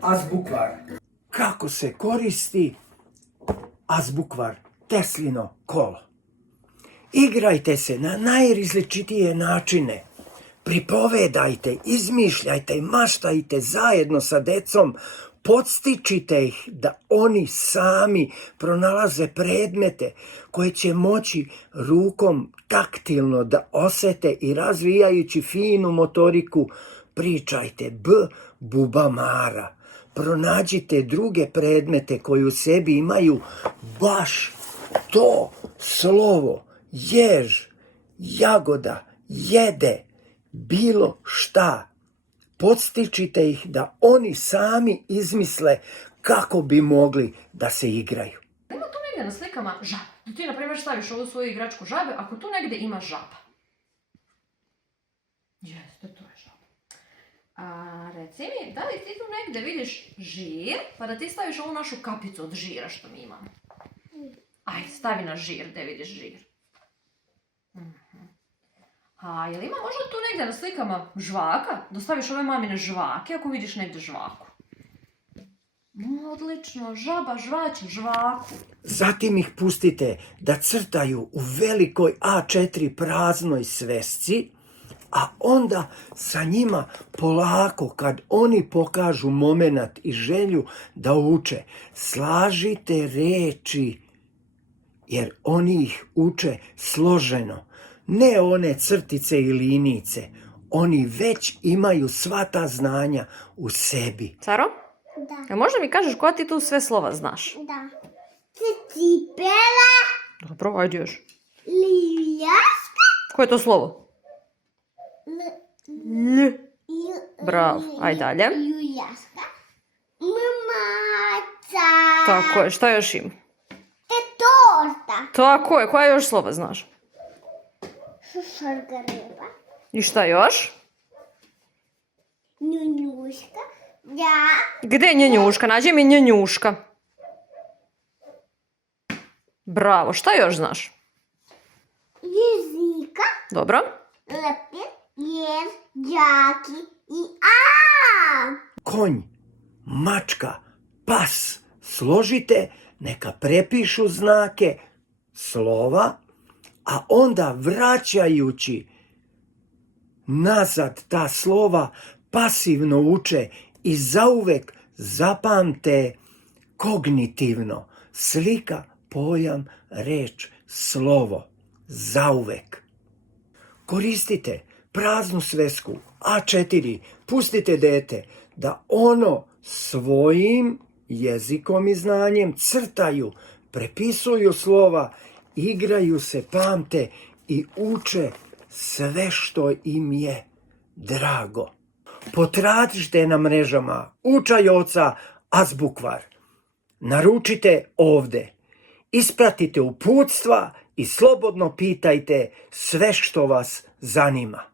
Azbukvar. Kako se koristi azbukvar, Teslino kolo? Igrajte se na najrazličitije načine. Pripovedajte, izmišljajte i maštajte zajedno sa decom. Podstičite ih da oni sami pronalaze predmete koje će moći rukom taktilno da osete i razvijajući finu motoriku. Pričajte bubamara. Pronađite druge predmete koji u sebi imaju baš to slovo. Jež, jagoda, jede, bilo šta. Podstičite ih da oni sami izmisle kako bi mogli da se igraju. Ima tu negdje na slikama žaba. Ti, na primjer, staviš ovu svoju igračku žabe, ako tu negdje ima žaba. Jeste, to je žaba. A reci mi, da li ti tu negdje vidiš žir, pa da ti staviš ovu našu kapicu od žira što mi imamo? Ajde, stavi na žir, gdje vidiš žir. A jel ima možda tu negdje na slikama žvaka? Da staviš ove mamine žvake ako vidiš negdje žvaku. Odlično, žaba žvaće žvaku. Zatim ih pustite da crtaju u velikoj A4 praznoj svesci, a onda sa njima polako, kad oni pokažu momenat i želju da uče, slažite reči, jer oni ih uče složeno. Ne one crtice i linice, oni već imaju sva ta znanja u sebi. Caro? Da. Jel možda mi kažeš koja ti tu sve slova znaš? Da. Cipela. Dobro, ajde još. Liljaska. Koje je to slovo? L. Bravo, ajde dalje. Liljaska. Mamaca. Tako je, šta još ima? Te torta. Tako je, koja još slova znaš? Šargareva. I šta još? Njunjuška. Ja. Gde je njenjuška? Nađi mi njenjuška. Bravo, šta još znaš? Jezika. Dobro. Lepir. Jer. Jaki. I a. Konj, mačka, pas, složite, neka prepišu znake, slova, a onda vraćajući nazad ta slova pasivno uče i zauvek zapamte kognitivno slika, pojam, reč, slovo, zauvek. Koristite praznu svesku A4, pustite dete da ono svojim jezikom i znanjem crtaju, prepisuju slova, igraju se, pamte i uče sve što im je drago. Potražite na mrežama Učaj oca Azbukvar. Naručite ovde. Ispratite uputstva i slobodno pitajte sve što vas zanima.